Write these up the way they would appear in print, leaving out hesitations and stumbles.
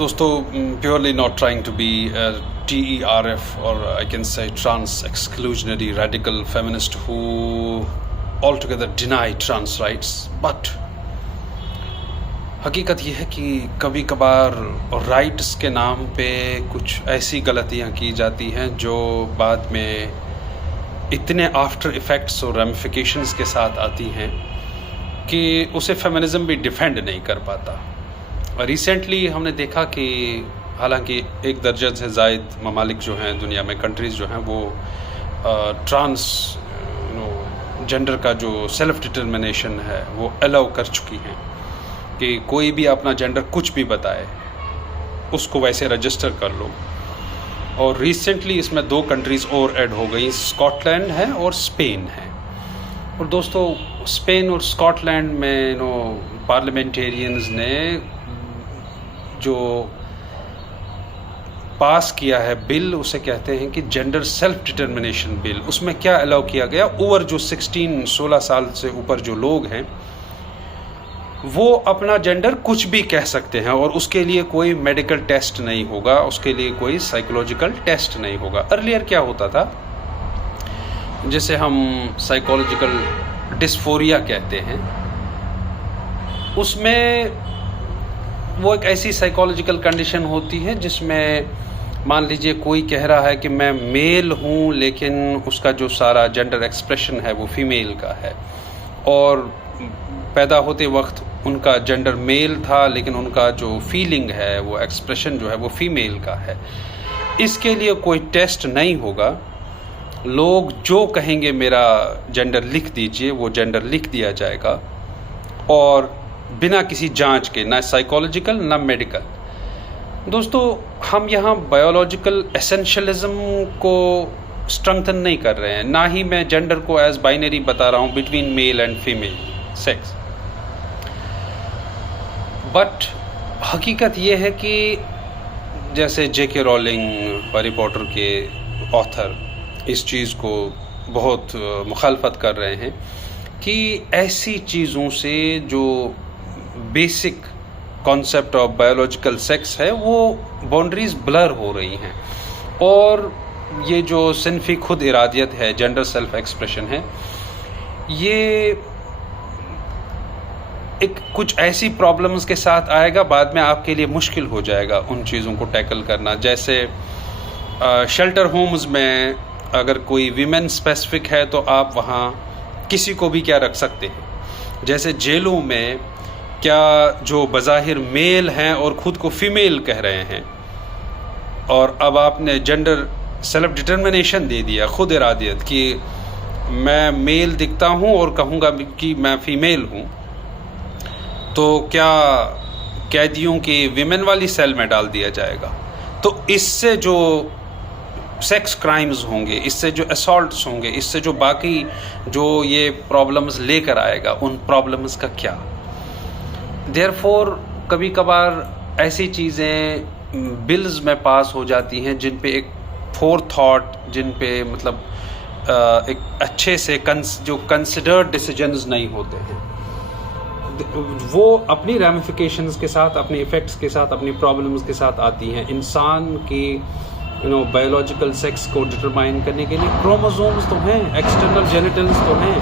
दोस्तों, purely not trying to be a TERF or I can say trans exclusionary radical feminist who altogether deny trans rights, but हकीकत यह है कि कभी कभार राइट्स के नाम पे कुछ ऐसी गलतियां की जाती हैं जो बाद में इतने आफ्टर इफ़ेक्ट्स और रेमिफिकेशंस के साथ आती हैं कि उसे फेमिनिज़म भी डिफेंड नहीं कर पाता। रिसेंटली हमने देखा कि हालांकि एक दर्जन से ज़ायद ममालिक जो हैं दुनिया में, कंट्रीज़ जो हैं, वो ट्रांस जेंडर का जो सेल्फ डिटर्मिनेशन है वो अलाउ कर चुकी हैं कि कोई भी अपना जेंडर कुछ भी बताए, उसको वैसे रजिस्टर कर लो। और रिसेंटली इसमें 2 कंट्रीज़ और ऐड हो गई, स्कॉटलैंड है और स्पेन है। और दोस्तों, स्पेन और स्कॉटलैंड में पार्लियामेंटेरियंस ने जो पास किया है बिल, उसे कहते हैं कि जेंडर सेल्फ डिटर्मिनेशन बिल। उसमें क्या अलाउ किया गया, ओवर जो 16 साल से ऊपर जो लोग हैं वो अपना जेंडर कुछ भी कह सकते हैं और उसके लिए कोई मेडिकल टेस्ट नहीं होगा, उसके लिए कोई साइकोलॉजिकल टेस्ट नहीं होगा। अर्लियर क्या होता था, जिसे हम साइकोलॉजिकल डिस्फोरिया कहते हैं, उसमें वो एक ऐसी साइकोलॉजिकल कंडीशन होती है जिसमें मान लीजिए कोई कह रहा है कि मैं मेल हूँ लेकिन उसका जो सारा जेंडर एक्सप्रेशन है वो फीमेल का है, और पैदा होते वक्त उनका जेंडर मेल था लेकिन उनका जो फीलिंग है, वो एक्सप्रेशन जो है वो फीमेल का है। इसके लिए कोई टेस्ट नहीं होगा, लोग जो कहेंगे मेरा जेंडर लिख दीजिए, वो जेंडर लिख दिया जाएगा, और बिना किसी जांच के, ना साइकोलॉजिकल ना मेडिकल। दोस्तों, हम यहाँ बायोलॉजिकल एसेंशियलिज्म को स्ट्रेंथन नहीं कर रहे हैं, ना ही मैं जेंडर को एज बाइनरी बता रहा हूँ between male and female sex. But हकीकत ये है कि जैसे J.K. रॉलिंग, हैरी पॉटर के ऑथर, इस चीज़ को बहुत मुखालफत कर रहे हैं कि ऐसी चीज़ों से जो basic concept of biological sex है वो बाउंड्रीज ब्लर हो रही हैं, और ये जो सिनफी खुद इरादियत है, जेंडर सेल्फ एक्सप्रेशन है, ये एक कुछ ऐसी प्रॉब्लम्स के साथ आएगा, बाद में आपके लिए मुश्किल हो जाएगा उन चीज़ों को टैकल करना। जैसे शेल्टर होम्स में अगर कोई वीमेन स्पेसिफिक है तो आप वहाँ किसी को भी क्या रख सकते हैं। जैसे जेलों में क्या जो बज़ाहिर मेल हैं और ख़ुद को फीमेल कह रहे हैं, और अब आपने जेंडर सेल्फ डिटर्मिनेशन दे दिया, खुद इरादियत, कि मैं मेल दिखता हूँ और कहूँगा कि मैं फीमेल हूँ, तो क्या कैदियों की विमेन वाली सेल में डाल दिया जाएगा? तो इससे जो सेक्स क्राइम्स होंगे, इससे जो असॉल्ट्स होंगे, इससे जो बाकी जो ये प्रॉब्लम्स लेकर आएगा, उन प्रॉब्लम्स का क्या? देयरफॉर कभी कभार ऐसी चीज़ें बिल्स में पास हो जाती हैं जिन पे एक फोरथॉट, जिन पे मतलब एक अच्छे से जो कंसिडर्ड डिसीजंस नहीं होते हैं, वो अपनी रैमिफिकेशंस के साथ, अपने इफ़ेक्ट्स के साथ, अपनी प्रॉब्लम्स के साथ आती हैं। इंसान की बायोलॉजिकल सेक्स को डिटरमाइन करने के लिए क्रोमोसोम्स तो हैं, एक्सटर्नल जेनिटल्स तो हैं।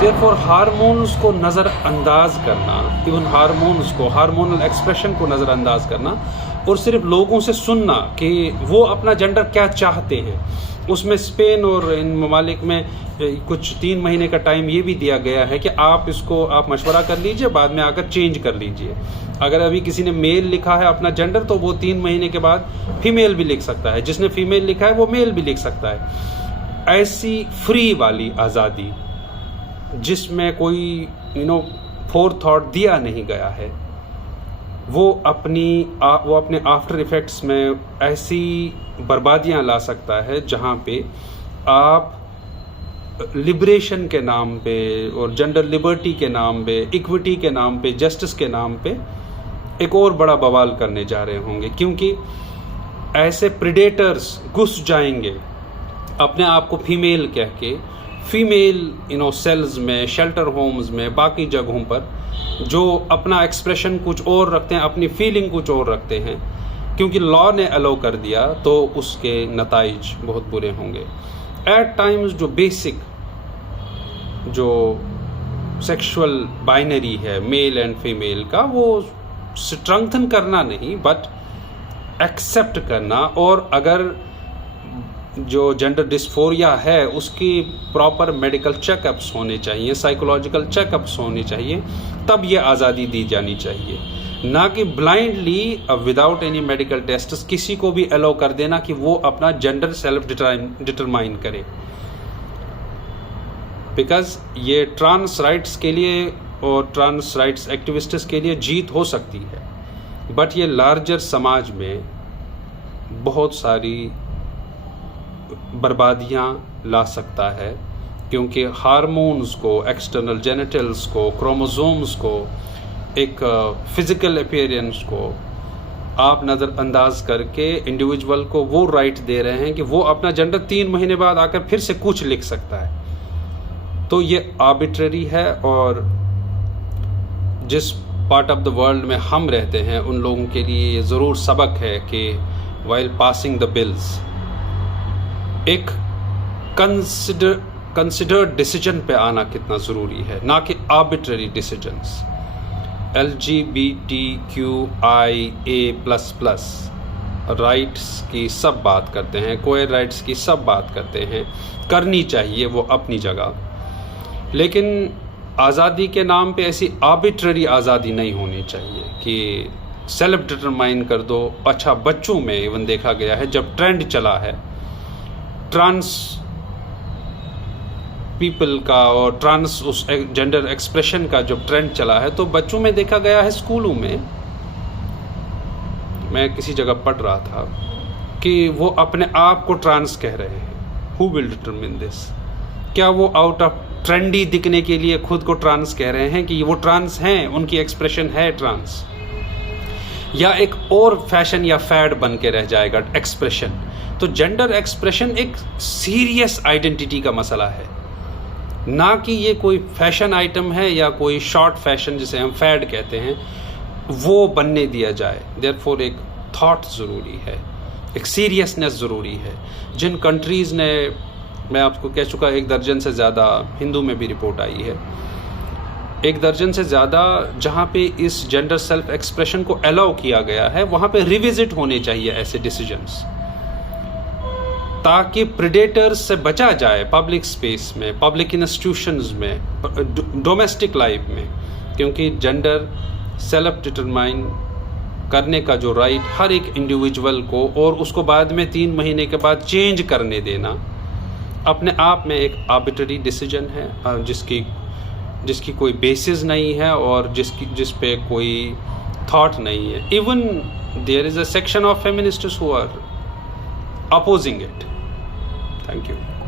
देयरफॉर हार्मोन्स को नज़रअंदाज करना, इवन हार्मोन्स को, हार्मोनल एक्सप्रेशन को नज़रअंदाज करना, और सिर्फ लोगों से सुनना कि वो अपना जेंडर क्या चाहते हैं। उसमें स्पेन और इन ममालिक में कुछ 3 महीने का टाइम ये भी दिया गया है कि आप मशवरा कर लीजिए, बाद में आकर चेंज कर लीजिए। अगर अभी किसी ने मेल लिखा है अपना जेंडर, तो वो 3 महीने के बाद फीमेल भी लिख सकता है, जिसने फीमेल लिखा है वो मेल भी लिख सकता है। ऐसी फ्री वाली आज़ादी जिसमें कोई फोरथॉट दिया नहीं गया है, वो अपने आफ्टर इफ़ेक्ट्स में ऐसी बर्बादियां ला सकता है जहां पे आप लिबरेशन के नाम पे और जेंडर लिबर्टी के नाम पे, इक्विटी के नाम पे, जस्टिस के नाम पे एक और बड़ा बवाल करने जा रहे होंगे, क्योंकि ऐसे प्रेडेटर्स घुस जाएंगे अपने आप को फीमेल कह के, फीमेल सेल्स में, शेल्टर होम्स में, बाकी जगहों पर जो अपना एक्सप्रेशन कुछ और रखते हैं, अपनी फीलिंग कुछ और रखते हैं, क्योंकि लॉ ने अलाउ कर दिया तो उसके नताइज बहुत बुरे होंगे। एट टाइम्स जो बेसिक जो सेक्सुअल बाइनरी है मेल एंड फीमेल का, वो स्ट्रेंथन करना नहीं बट एक्सेप्ट करना, और अगर जो जेंडर डिस्फोरिया है उसकी प्रॉपर मेडिकल चेकअप्स होने चाहिए, साइकोलॉजिकल चेकअप्स होने चाहिए, तब ये आज़ादी दी जानी चाहिए, ना कि blindly without any medical test किसी को भी अलाउ कर देना कि वो अपना जेंडर सेल्फ डिटरमाइन करे। बिकॉज ये ट्रांस राइट्स के लिए और ट्रांस राइट्स एक्टिविस्ट्स के लिए जीत हो सकती है, बट ये लार्जर समाज में बहुत सारी बर्बादियां ला सकता है, क्योंकि हार्मोन्स को, एक्सटर्नल जेनिटल्स को, क्रोमोसोम्स को, एक फिजिकल अपीयरेंस को आप नज़रअंदाज करके इंडिविजुअल को वो राइट दे रहे हैं कि वो अपना जेंडर 3 महीने बाद आकर फिर से कुछ लिख सकता है। तो ये आर्बिट्ररी है, और जिस पार्ट ऑफ द वर्ल्ड में हम रहते हैं उन लोगों के लिए ये ज़रूर सबक है कि वाइल पासिंग द बिल्स एक कंसिडर्ड डिसीजन पे आना कितना ज़रूरी है, ना कि आर्बिट्ररी डिसीजंस। LGBTQIA++ राइट्स की सब बात करते हैं, क्वेयर राइट्स की सब बात करते हैं, करनी चाहिए वो अपनी जगह, लेकिन आज़ादी के नाम पे ऐसी आर्बिट्ररी आज़ादी नहीं होनी चाहिए कि सेल्फ डिटरमाइन कर दो। अच्छा, बच्चों में इवन देखा गया है, जब ट्रेंड चला है ट्रांस पीपल का और ट्रांस उस जेंडर एक्सप्रेशन का जब ट्रेंड चला है, तो बच्चों में देखा गया है, स्कूलों में मैं किसी जगह पढ़ रहा था कि वो अपने आप को ट्रांस कह रहे हैं। Who will determine this? क्या वो आउट ऑफ ट्रेंडी दिखने के लिए खुद को ट्रांस कह रहे हैं कि वो ट्रांस हैं, उनकी एक्सप्रेशन है ट्रांस, या एक और फैशन या फैड बन के रह जाएगा एक्सप्रेशन? तो जेंडर एक्सप्रेशन एक सीरियस आइडेंटिटी का मसला है, ना कि ये कोई फैशन आइटम है या कोई शॉर्ट फैशन जिसे हम फैड कहते हैं वो बनने दिया जाए। देयरफॉर एक थॉट ज़रूरी है, एक सीरियसनेस ज़रूरी है। जिन कंट्रीज़ ने, मैं आपको कह चुका 1 दर्जन से ज़्यादा, हिंदू में भी रिपोर्ट आई है, 1 दर्जन से ज़्यादा जहाँ पे इस जेंडर सेल्फ एक्सप्रेशन को अलाउ किया गया है, वहाँ पे रिविजिट होने चाहिए ऐसे डिसीजंस, ताकि प्रेडेटर्स से बचा जाए पब्लिक स्पेस में, पब्लिक इंस्टीट्यूशंस में, डोमेस्टिक लाइफ में। क्योंकि जेंडर सेल्फ डिटरमाइन करने का जो राइट हर एक इंडिविजुअल को, और उसको बाद में 3 महीने के बाद चेंज करने देना, अपने आप में एक आर्बिट्ररी डिसीजन है, जिसकी कोई बेसिस नहीं है और जिस पे कोई थॉट नहीं है। Even there is a section of feminists who are opposing it. Thank you.